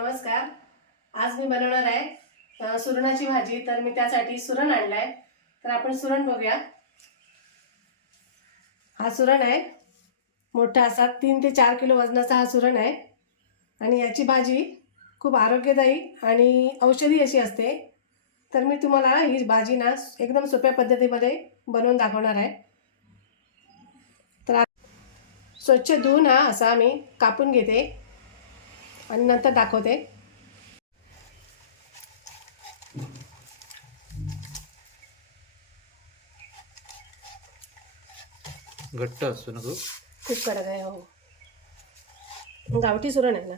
नमस्कार. आज मी बनवणार आहे सुरणाची भाजी. तर मी त्यासाठी सुरण आणलाय. तर आपण सुरण बघूया. हा सुरण आहे. मोठा असा तीन ते चार किलो वजनाचा हा सुरण आहे. आणि याची भाजी खूप आरोग्यदायी आणि औषधी अशी असते. तर मी तुम्हाला ही भाजी ना एकदम सोप्या पद्धतीमध्ये बनवून दाखवणार आहे. तर स्वच्छ धुवून हा असा मी कापून घेते. आणि नंतर दाखवते. घट्ट असतो ना खूप खूप कडक आहे हो. गावठी सुरण आहे ना.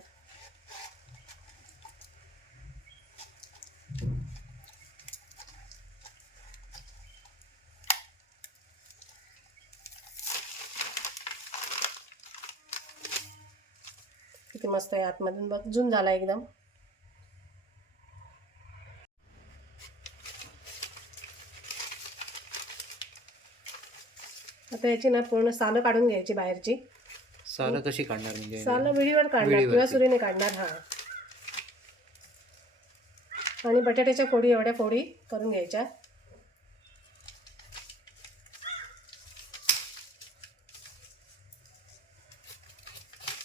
किती मस्त आहे आतमधून. बघ जून झाला एकदम. आता याची ना पूर्ण सालं काढून घ्यायची बाहेरची. सालं कशी काढणार म्हणजे? सालं विडीवर काढणार. किंवा सुरीने काढणार हा. आणि बटाट्याच्या फोडी एवढ्या फोडी करून घ्यायच्या.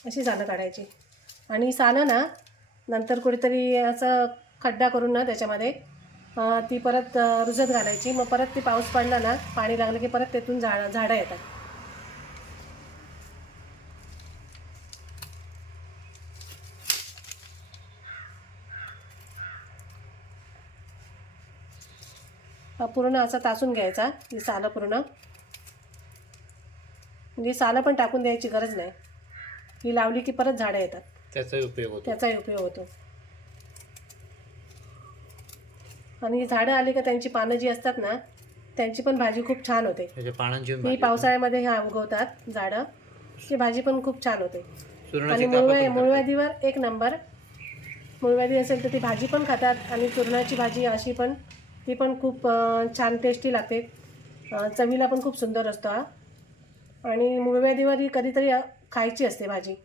अशी सालं काढायची. आणि सालं ना नंतर कुठेतरी असं खड्डा करून ना त्याच्यामध्ये ती परत रुजत घालायची. मग परत ती पाऊस पडला ना पाणी लागलं की परत तेथून झाड झाडं येतात. पूर्ण असा तासून घ्यायचा ही सालं पूर्ण. म्हणजे सालं पण टाकून द्यायची गरज नाही. ही लावली की परत झाडं येतात. त्याचा उपयोग होतो. त्याचाही उपयोग होतो. आणि झाडं आली का त्यांची पानं जी असतात ना त्यांची पण भाजी खूप छान होते. त्याच्या पानांची पण ही भाजी पावसाळ्यामध्ये ह्या उगवतात झाडं. ती भाजी पण खूप छान होते. सुरणाची आणि कापं मुळव्या पण. मुळव्याधीवर एक नंबर. मुळव्याधी असेल तर ती भाजी पण खातात आणि चुरणाची भाजी अशी पण ती पण खूप अं, छान टेस्टी लागते. अं, चवीला पण खूप सुंदर असतो. हा आणि मुळव्याधीवर ही कधीतरी अं, खायची असते भाजी.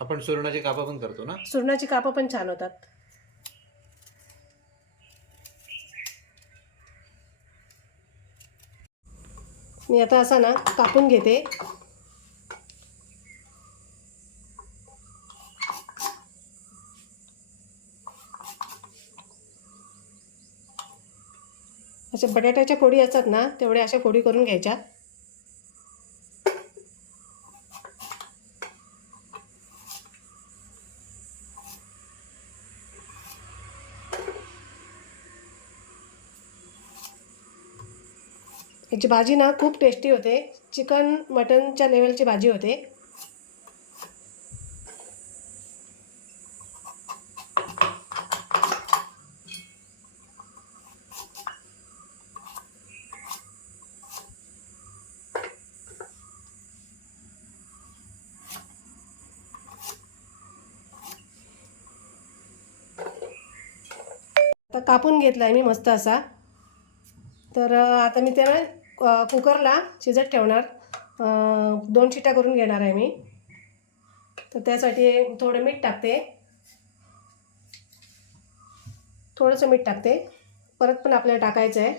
आपण सुरणाची कापा पण करतो ना? सुरणाची कापं पण छान होतात. मी आता असा ना कापून घेते. अशा बटाट्याच्या फोडी असतात ना तेवढ्या अशा फोडी करून घ्यायच्या. याची भाजी ना खूप टेस्टी होते. चिकन मटनच्या लेवलची भाजी होते. आता कापून घेतला आहे मी मस्त असा. तर आता मी त्याला कुकरला शिजत ठेवणार. दोन शिट्या करून घेणार आहे मी. तर त्यासाठी थोडं मीठ टाकते. थोडंसं मीठ टाकते. परत पण आपल्याला टाकायचं आहे.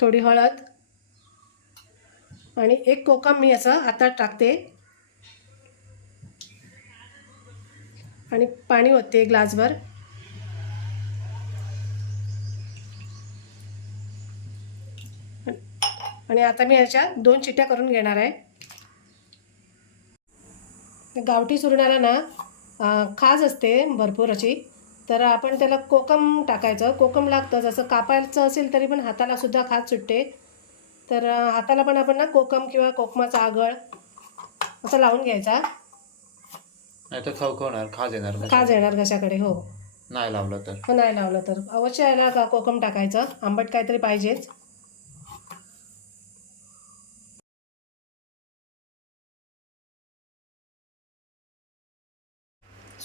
थोडी हळद. आणि एक कोकम मी असं हातात टाकते. आणि पाणी होते ग्लासभर. आणि आता मी याच्या दोन चिट्ट्या करून घेणार आहे. गावठी सुरणाला ना खाज असते भरपूर अशी. तर आपण त्याला कोकम टाकायचं. कोकम लागतं. जसं कापायचं असेल तरी पण हाताला सुद्धा खाज सुटते. तर हाताला पण आपण ना कोकम किंवा कोकमाचा आगळ असं लावून घ्यायचा. खवखवणार खाज येणार. खाज येणार घशाकडे हो. नाही लावलं तर. हो नाही लावलं तर. अवश्य याला कोकम टाकायचं. आंबट काहीतरी पाहिजेच.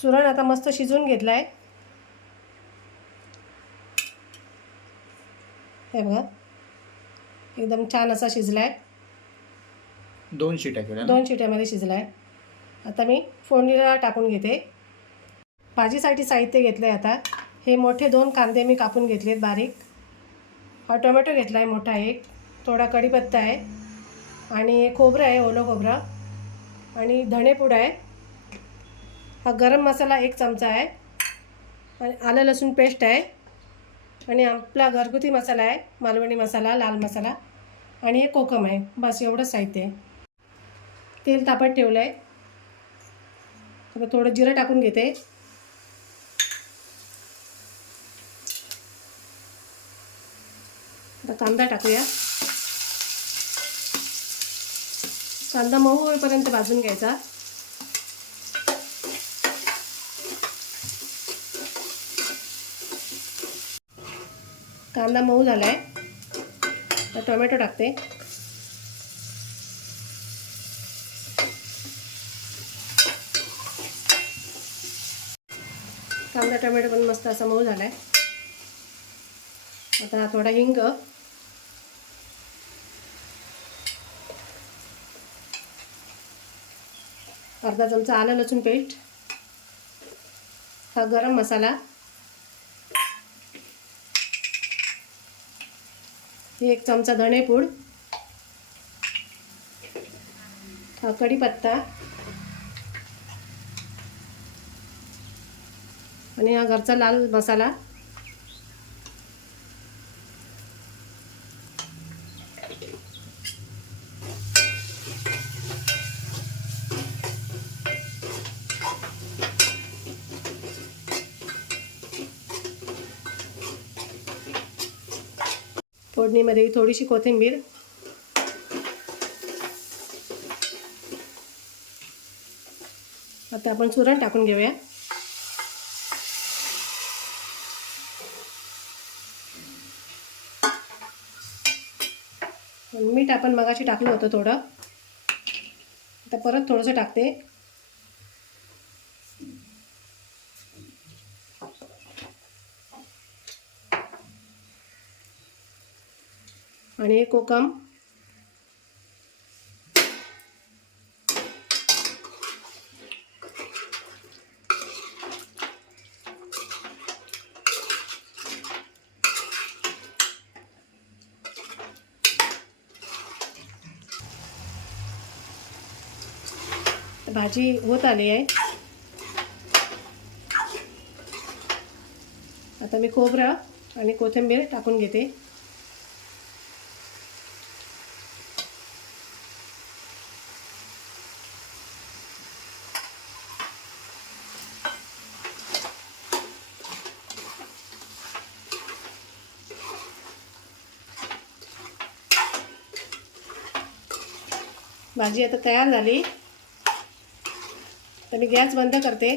सुरण आता मस्त शिजवून घेतलाय. हे बघा. एकदम छान असा शिजलाय. दोन शिट्या केल्या दोन शिट्यामध्ये शिजलाय. आता मी फोडणीला टाकून घेते. भाजीसाठी साहित्य घेतलं आहे आता. हे मोठे दोन कांदे मी कापून घेतलेत बारीक. हा टोमॅटो घेतला आहे मोठा एक. थोडा कढीपत्ता आहे. आणि खोबरं आहे ओलं खोबरं. आणि धणेपूड आहे. हा गरम मसाला एक चमचा आहे. आणि आलं लसूण पेस्ट आहे. आणि आपला घरगुती मसाला आहे मालवणी मसाला लाल मसाला आणि हे कोकम आहे. बस एवढंच साहित्य आहे. तेल तापत ठेवलं आहे आता थोडं जिरं टाकून घेते. आता कांदा टाकूया. कांदा मऊ होईपर्यंत भाजून घ्यायचा. कांदा मऊ झाला आहे टोमॅटो टाकते. कांदा टोमॅटो पण मस्त असा मऊ झाला आहे आता थोडा हिंग. अर्धा चमचा आलं लसूण पेस्ट. हा गरम मसाला. हे एक चमचा धणेपूड हा कढीपत्ता आणि हा घरचा लाल मसाला. फोडणीमध्ये थोडीशी कोथिंबीर. आता आपण सुरण टाकून घेऊया. मीठ आपण मगाशी टाकलं होतं थोडं. आता परत थोडंसं टाकते. आणि कोकम. भाजी होत आली आहे. आता मी खोबरं आणि कोथिंबीर टाकून घेते. भाजी आता तयार झाली. तर मी गॅस बंद करते.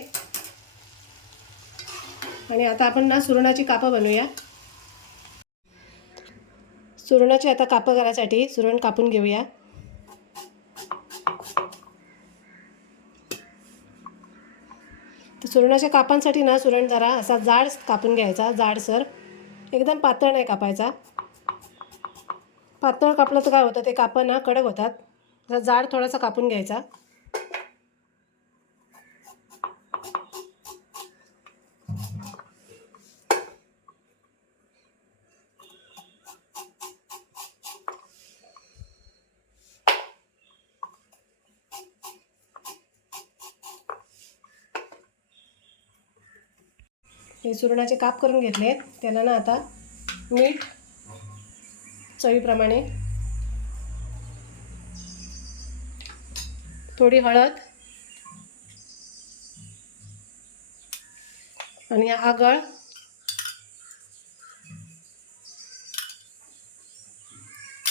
आणि आता आपण ना सुरणाची कापं बनवूया. सुरणाची आता कापं करायसाठी सुरण कापून घेऊया. तर सुरणाच्या कापांसाठी ना सुरण जरा असा जाड कापून घ्यायचा जाडसर एकदम पातळ नाही कापायचा. पातळ कापलं तर काय होतं ते कापं ना कडक होतात. जरा जाड थोडासा कापून घ्यायचा. हे सुरणाचे काप करून घेतले त्याला ना आता मीठ चवीप्रमाणे थोडी हळद. आणि आगळ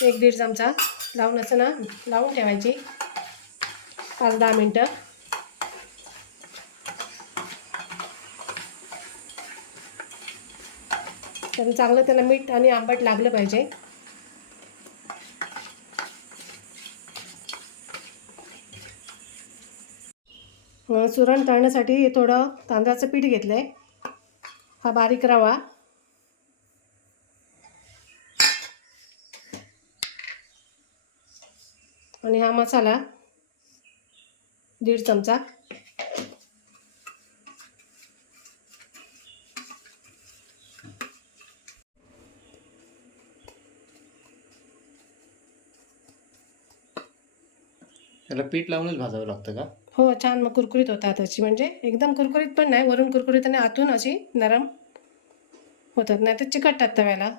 एक दीड चमचा लावून असं ना लावून ठेवायची. पाच दहा मिनटं. तर चांगलं त्याला मीठ आणि आंबट लागलं पाहिजे. चुरण सुरण तळण्यासाठी थोडं तांदळाचं पीठ घेतलं आहे हा बारीक रवा. आणि हा मसाला दीड चमचा. त्याला पीठ लावूनच भाजावं लागतं का? हो छान. मग कुरकुरीत होतात अशी. म्हणजे एकदम कुरकुरीत पण नाही वरून कुरकुरीत आणि आतून अशी नरम होतात. नाही तर चिकटतात तव्याला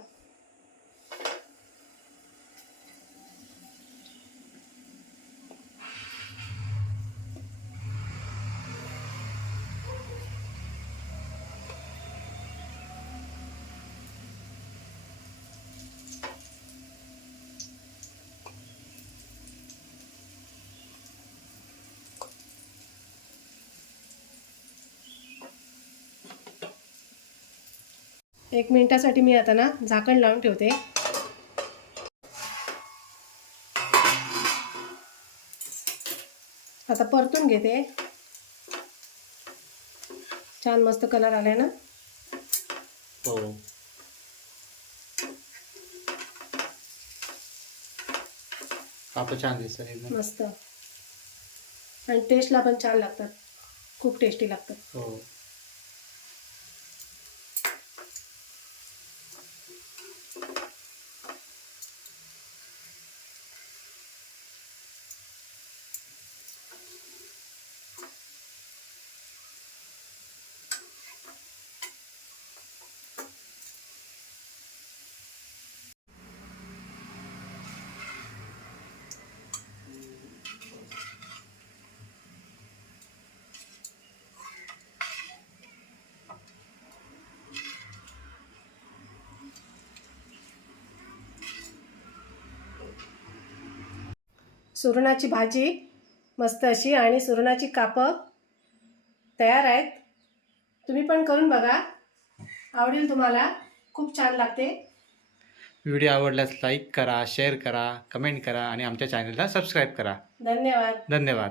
एक मिनिटासाठी मी आता ना झाकण लावून ठेवते. आता परतून घेते. छान मस्त कलर आलाय ना? हो. छान दिसतं मस्त. आणि टेस्टला पण छान लागतात. खूप टेस्टी लागतात. हो. सुरणाची भाजी मस्त अशी आणि सुरणाची कापं तयार आहेत. तुम्ही पण करून बघा. आवडेल तुम्हाला. खूप छान लागते. व्हिडिओ आवडल्यास लाईक करा शेअर करा कमेंट करा आणि आमच्या चॅनलला सबस्क्राईब करा. धन्यवाद. धन्यवाद.